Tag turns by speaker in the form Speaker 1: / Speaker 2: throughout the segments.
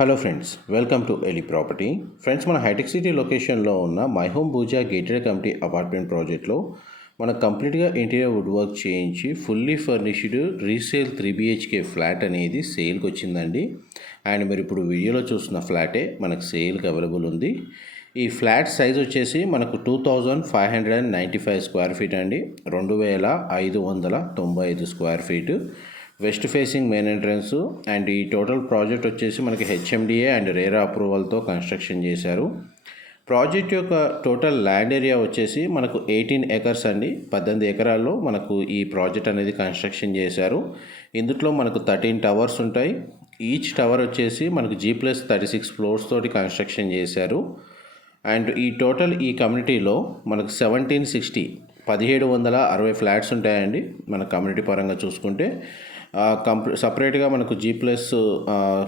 Speaker 1: Hello friends welcome to Eli property friends మన hitech city లొకేషన్లో ఉన్న my home Bhooja gated community apartment ప్రాజెక్ట్లో మనం కంప్లీట్గా ఇంటీరియర్ వుడ్ వర్క్ చేయించి fully furnished resale three BHK flat అనేది సేల్కి వచ్చిందండి. అండ్ మీరు ఇప్పుడు వీడియోలో చూస్తున్న ఫ్లాటే మనకు సేల్కి అవైలబుల్ ఉంది. ఈ ఫ్లాట్ సైజ్ వచ్చేసి మనకు two thousand five hundred and ninety five square feet అండి. రెండు వేల ఐదు వందల తొంభై ఐదు square feet west facing main entrance and ఈ టోటల్ ప్రాజెక్ట్ వచ్చేసి మనకి హెచ్ఎండిఏ అండ్ రేరా అప్రూవల్తో కన్స్ట్రక్షన్ చేశారు. ప్రాజెక్ట్ యొక్క టోటల్ ల్యాండ్ ఏరియా వచ్చేసి మనకు ఎయిటీన్ ఎకర్స్ అండి. పద్దెనిమిది ఎకరాల్లో మనకు ఈ ప్రాజెక్ట్ అనేది కన్స్ట్రక్షన్ చేశారు. ఇందులో మనకు థర్టీన్ టవర్స్ ఉంటాయి. ఈచ్ టవర్ వచ్చేసి మనకు G plus thirty six floors తోటి కన్స్ట్రక్షన్ చేశారు. అండ్ ఈ టోటల్ ఈ కమ్యూనిటీలో మనకు సెవెంటీన్ సిక్స్టీ పదిహేడు వందల అరవై ఫ్లాట్స్ ఉంటాయండి. మన కమ్యూనిటీ పరంగా చూసుకుంటే. కంప్లీ సపరేట్గా మనకు జీ ప్లస్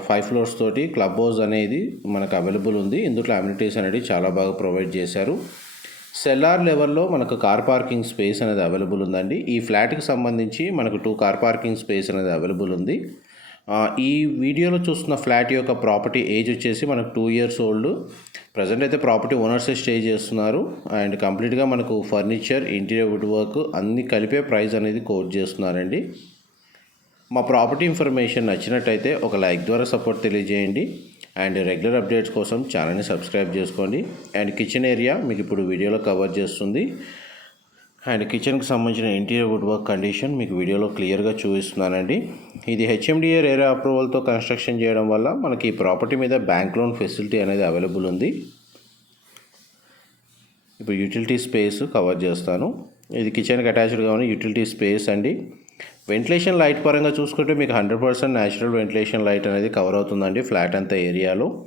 Speaker 1: ఫైవ్ ఫ్లోర్స్ తోటి క్లబ్ హౌస్ అనేది మనకు అవైలబుల్ ఉంది. ఇందులో అమ్యూనిటీస్ అనేది చాలా బాగా ప్రొవైడ్ చేశారు. సెల్లార్ లెవెల్లో మనకు కార్ పార్కింగ్ స్పేస్ అనేది అవైలబుల్ ఉందండి. ఈ ఫ్లాట్కి సంబంధించి మనకు టూ కార్ పార్కింగ్ స్పేస్ అనేది అవైలబుల్ ఉంది. ఈ వీడియోలో చూస్తున్న ఫ్లాట్ యొక్క ప్రాపర్టీ ఏజ్ వచ్చేసి మనకు టూ ఇయర్స్ ఓల్డ్ ప్రజెంట్ అయితే ప్రాపర్టీ ఓనర్సే స్టే చేస్తున్నారు. అండ్ కంప్లీట్గా మనకు ఫర్నిచర్ ఇంటీరియర్ వుడ్ వర్క్ అన్ని కలిపే ప్రైస్ అనేది కోట్ చేస్తున్నారండి. మా ప్రాపర్టీ ఇన్ఫర్మేషన్ నచ్చినట్టయితే ఒక లైక్ ద్వారా సపోర్ట్ తెలియజేయండి. అండ్ రెగ్యులర్ అప్డేట్స్ కోసం ఛానల్ని సబ్స్క్రైబ్ చేసుకోండి. అండ్ కిచెన్ ఏరియా మీకు ఇప్పుడు వీడియోలో కవర్ చేస్తుంది. అండ్ కిచెన్కి సంబంధించిన ఇంటీరియర్ వుడ్ వర్క్ కండిషన్ మీకు వీడియోలో క్లియర్గా చూపిస్తున్నానండి. ఇది హెచ్ఎండిఏ రేరా అప్రూవల్తో కన్స్ట్రక్షన్ చేయడం వల్ల మనకి ఈ ప్రాపర్టీ మీద బ్యాంక్ లోన్ ఫెసిలిటీ అనేది అవైలబుల్ ఉంది. ఇప్పుడు యూటిలిటీ స్పేస్ కవర్ చేస్తాను. ఇది కిచెన్కి అటాచ్డ్గా ఉన్న యూటిలిటీ స్పేస్ అండి. వెంటిలేషన్ లైట్ పరంగా చూసుకుంటే మీకు hundred percent natural ventilation light అనేది కవర్ అవుతుందండి ఫ్లాట్ అంతా ఏరియాలో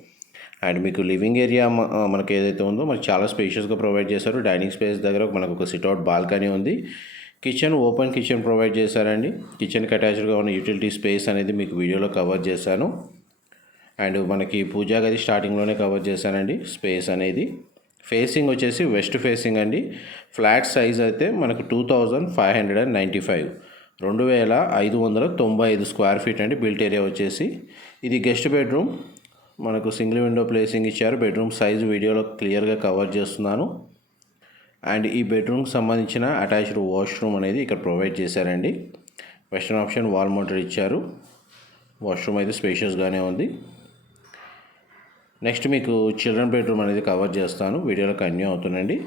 Speaker 1: అండ్ మీకు లివింగ్ ఏరియా మ- మనకి ఏదైతే ఉందో మనకి చాలా స్పేషియస్గా ప్రొవైడ్ చేశారు. డైనింగ్ స్పేస్ దగ్గర మనకు ఒక సిట్అవుట్ బాల్కనీ ఉంది. కిచెన్ ఓపెన్ కిచెన్ ప్రొవైడ్ చేశారండి. కిచెన్కి అటాచ్డ్గా ఉన్న యూటిలిటీ స్పేస్ అనేది మీకు వీడియోలో కవర్ చేశాను. అండ్ మనకి పూజా గది స్టార్టింగ్లోనే కవర్ చేశానండి స్పేస్ అనేది. ఫేసింగ్ వచ్చేసి వెస్ట్ ఫేసింగ్ అండి. ఫ్లాట్ సైజ్ అయితే మనకు two thousand five hundred and ninety five రెండు వేల ఐదు వందల తొంభై ఐదు స్క్వేర్ ఫీట్ అండి బిల్ట్ ఏరియా వచ్చేసి. ఇది గెస్ట్ బెడ్రూమ్. మనకు సింగిల్ విండో ప్లేసింగ్ ఇచ్చారు. బెడ్రూమ్ సైజ్ వీడియోలో క్లియర్గా కవర్ చేస్తున్నాను. అండ్ ఈ బెడ్రూమ్కి సంబంధించిన అటాచ్డ్ వాష్రూమ్ అనేది ఇక్కడ ప్రొవైడ్ చేశారండి. వెస్టర్న్ ఆప్షన్ వాల్ మౌంటర్ ఇచ్చారు. వాష్రూమ్ అయితే స్పేషియస్గానే ఉంది. నెక్స్ట్ మీకు చిల్డ్రన్ బెడ్రూమ్ అనేది కవర్ చేస్తాను. వీడియోలో కంటిన్యూ అవుతుందండి.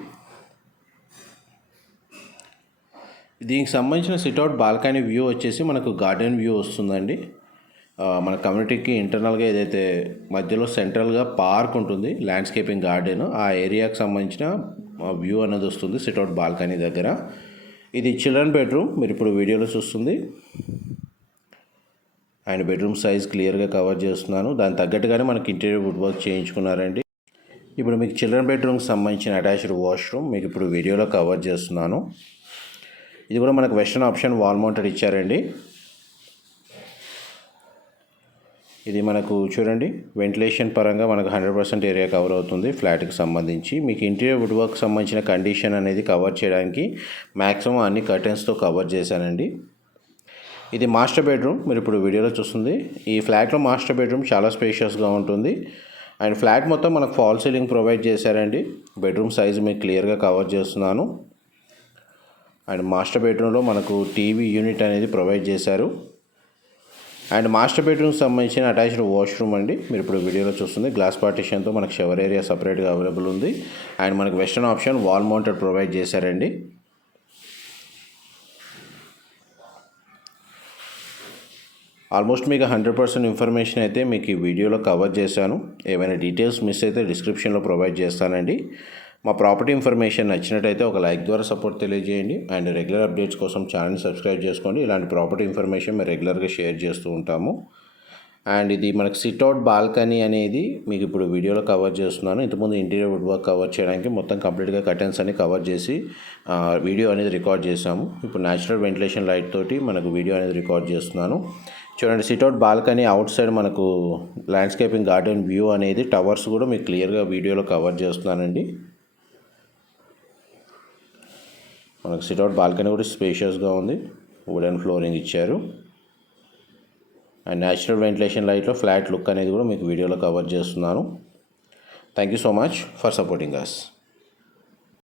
Speaker 1: దీనికి సంబంధించిన సిట్అవుట్ బాల్కనీ వ్యూ వచ్చేసి మనకు గార్డెన్ వ్యూ వస్తుందండి. మన కమ్యూనిటీకి ఇంటర్నల్గా ఏదైతే మధ్యలో సెంట్రల్గా పార్క్ ఉంటుంది ల్యాండ్స్కేపింగ్ గార్డెన్ ఆ ఏరియాకి సంబంధించిన వ్యూ అనేది వస్తుంది సిట్అవుట్ బాల్కనీ దగ్గర. ఇది చిల్డ్రన్ బెడ్రూమ్ మీరు ఇప్పుడు వీడియోలో చూస్తుంది. అండ్ బెడ్రూమ్ సైజ్ క్లియర్గా కవర్ చేస్తున్నాను. దాని తగ్గట్టుగానే మనకి ఇంటీరియర్ వుడ్ వర్క్ చేయించుకున్నారండి. ఇప్పుడు మీకు చిల్డ్రన్ బెడ్రూమ్కి సంబంధించిన అటాచ్డ్ వాష్రూమ్ మీకు ఇప్పుడు వీడియోలో కవర్ చేస్తున్నాను. ఇది కూడా మనకు వెస్టర్న్ ఆప్షన్ వాల్ మౌంటెడ్ ఇచ్చారండి. ఇది మనకు చూడండి వెంటిలేషన్ పరంగా మనకు హండ్రెడ్ పర్సెంట్ ఏరియా కవర్ అవుతుంది ఫ్లాట్కి సంబంధించి. మీకు ఇంటీరియర్ వుడ్ వర్క్ సంబంధించిన కండిషన్ అనేది కవర్ చేయడానికి మ్యాక్సిమం అన్ని కర్టెన్స్తో కవర్ చేశానండి. ఇది మాస్టర్ బెడ్రూమ్ మీరు ఇప్పుడు వీడియోలో చూస్తుంది. ఈ ఫ్లాట్లో మాస్టర్ బెడ్రూమ్ చాలా స్పేషియస్గా ఉంటుంది. అండ్ ఫ్లాట్ మొత్తం మనకు ఫాల్ సీలింగ్ ప్రొవైడ్ చేశారండి. బెడ్రూమ్ సైజ్ మీకు క్లియర్గా కవర్ చేస్తున్నాను. అండ్ మాస్టర్ బెడ్రూమ్లో మనకు టీవీ యూనిట్ అనేది ప్రొవైడ్ చేశారు. అండ్ మాస్టర్ బెడ్రూమ్కి సంబంధించిన అటాచ్డ్ వాష్రూమ్ అండి. మీరు ఇప్పుడు వీడియోలో చూస్తుంది. గ్లాస్ పార్టిషన్తో మనకు షవర్ ఏరియా సపరేట్గా అవైలబుల్ ఉంది. అండ్ మనకు western option wall mounted provide చేశారండి. ఆల్మోస్ట్ మీకు హండ్రెడ్ పర్సెంట్ ఇన్ఫర్మేషన్ అయితే మీకు ఈ వీడియోలో కవర్ చేశాను. ఏమైనా డీటెయిల్స్ మిస్ అయితే డిస్క్రిప్షన్లో ప్రొవైడ్ చేస్తానండి. మా ప్రాపర్టీ ఇన్ఫర్మేషన్ నచ్చినట్టయితే ఒక లైక్ ద్వారా సపోర్ట్ తెలియజేయండి. అండ్ రెగ్యులర్ అప్డేట్స్ కోసం ఛానల్ సబ్స్క్రైబ్ చేసుకోండి. ఇలాంటి ప్రాపర్టీ ఇన్ఫర్మేషన్ మేము రెగ్యులర్గా షేర్ చేస్తూ ఉంటాము. అండ్ ఇది మనకు సిట్అవుట్ బాల్కనీ అనేది మీకు ఇప్పుడు వీడియోలో కవర్ చేస్తున్నాను. ఇంతకుముందు ఇంటీరియర్ వుడ్ వర్క్ కవర్ చేయడానికి మొత్తం కంప్లీట్గా కర్టెన్స్ అన్ని కవర్ చేసి వీడియో అనేది రికార్డ్ చేసాము ఇప్పుడు న్యాచురల్ వెంటిలేషన్ లైట్ తోటి మనకు వీడియో అనేది రికార్డ్ చేస్తున్నాను. చూడండి సిట్అవుట్ బాల్కనీ అవుట్ సైడ్ మనకు ల్యాండ్స్కేపింగ్ గార్డెన్ వ్యూ అనేది టవర్స్ కూడా మీకు క్లియర్గా వీడియోలో కవర్ చేస్తున్నానండి. మనకు సిట్అవుట్ బాల్కనీ కూడా స్పేషియస్గా ఉంది. వుడెన్ ఫ్లోరింగ్ ఇచ్చారు. అండ్ న్యాచురల్ వెంటిలేషన్ లైట్లో ఫ్లాట్ లుక్ అనేది కూడా మీకు వీడియోలో కవర్ చేస్తున్నాను. Thank you so much for supporting us